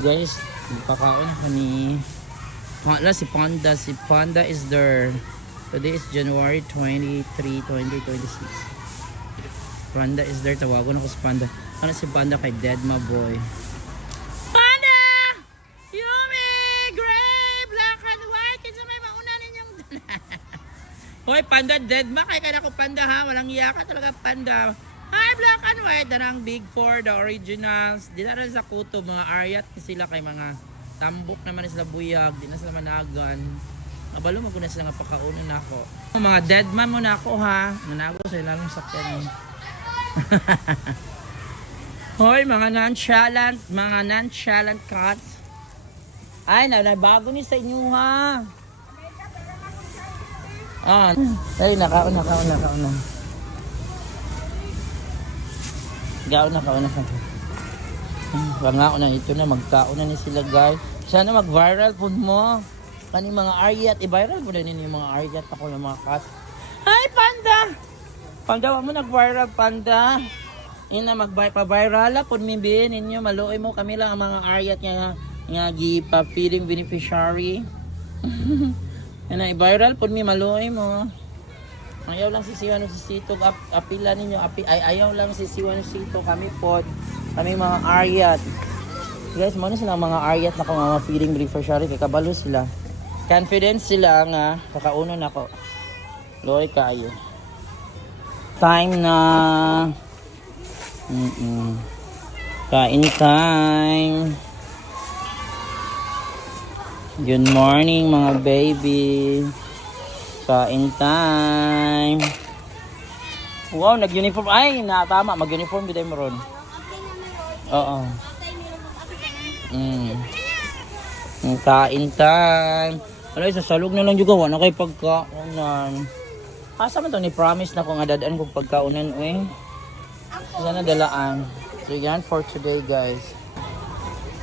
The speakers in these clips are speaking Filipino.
Guys, magkakaon na kami. Wala si Panda. Si Panda is there. Today is January 23, 2026. Panda is there. Tawagon ako si Panda. Ano si Panda kay Deadma Boy? Panda! Yumi! Gray! Black and white! Kinsa may mauna ninyong Hoy, Panda, Deadma. Kaya ka na ko Panda ha. Walang iya ka talaga Panda. Hi, Black and White. Darang Big Four, the originals. Di na rin sa kutob. Mga Aryat sila kay mga tambok naman sila buyag. Di na sila managan. Abalo maguna sila nga pakaunin ako. Mga deadman mo na ako ha. Manago sa ilalong sakyan. Hoy, mga nonchalant. Mga nonchalant cats. Ay, bago ni sa inyo ha. Ah, ay, nakaon. Gaon na. Bangaon na ito na, magkaon na ni sila guys. Sana mag-viral po mo. Kaning mga Aryat, i-viral po na ninyo yung mga Aryat ako ng mga cats. Hi Panda! Panda, wag mo nag-viral Panda. Ina pa-viral po mibin ninyo. Maluoy mo kami lang ang mga Aryat nga gipa-feeding beneficiary. Yan na, i-viral po mi, maluoy mo. Ayaw lang si Siwan si Sito, apila ninyo, ayaw lang si Siwan si Sito, kami po, kami mga Aryat. Guys, muna sila mga Aryat na kung mga feeding beneficiary, kay kabalo sila. Confident sila nga, kakauno na ko. Loy kayo. Time na. Kain time. Good morning mga baby. Kain time. Wow, nag-uniform. Ay, tama. Mag-uniform biday mo ron. Oo. Kain time. Ano, isasalog na lang juga. Wala kayo pagkaunan. Asa man to ni promise na ko nga dadaan kong pagkaunan. Sana dalaan. So yan for today guys.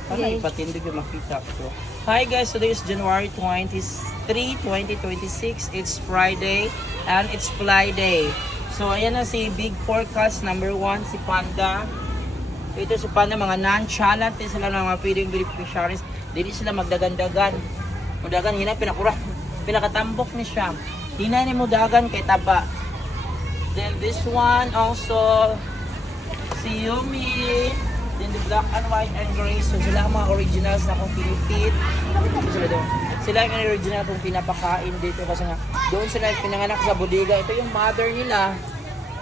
Ano ipatindig yung makita ko. Hi guys, today is January 23, 2026. It's Friday and it's Fly Day. So ayan na si Big Forecast number 1, si Panda. Ito si Panda, mga nonchalant din sila ng mga feeding beneficiaries. Dili sila magdagan-dagan. Mudagan, hinay pinakatambok ni siya. Hinay ni mudagan kay taba. Then this one also, si Yumi. Then the Black and White and Gray. So sila ang mga originals na kong pinipit. Sila yung original kong pinapakain dito kasi nga doon sila pinanganak sa bodega. Ito yung mother nila,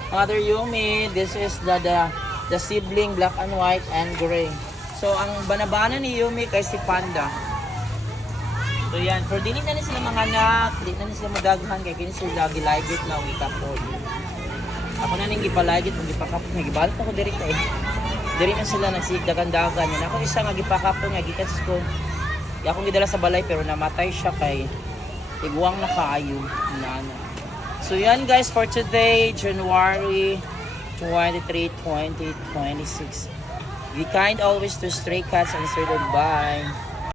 Mother Yumi. This is the sibling Black and White and Gray. So ang banabana ni Yumi kay si Panda. So yan, for dili na sila mga anak, dili na sila madaghan kay kini sila gilagit na itapod. Ako na ning gipalagit ug gipakapon nga gibalot ako diri kay. Diri na sila nagsigdagan-dagan. Yan ako isa nga gipakapon nga gikan ko. Akong gidala sa balay pero namatay siya kay iguang na kaayo nana. So yan guys for today, January 23, 2026. Be kind always to stray cats and say goodbye.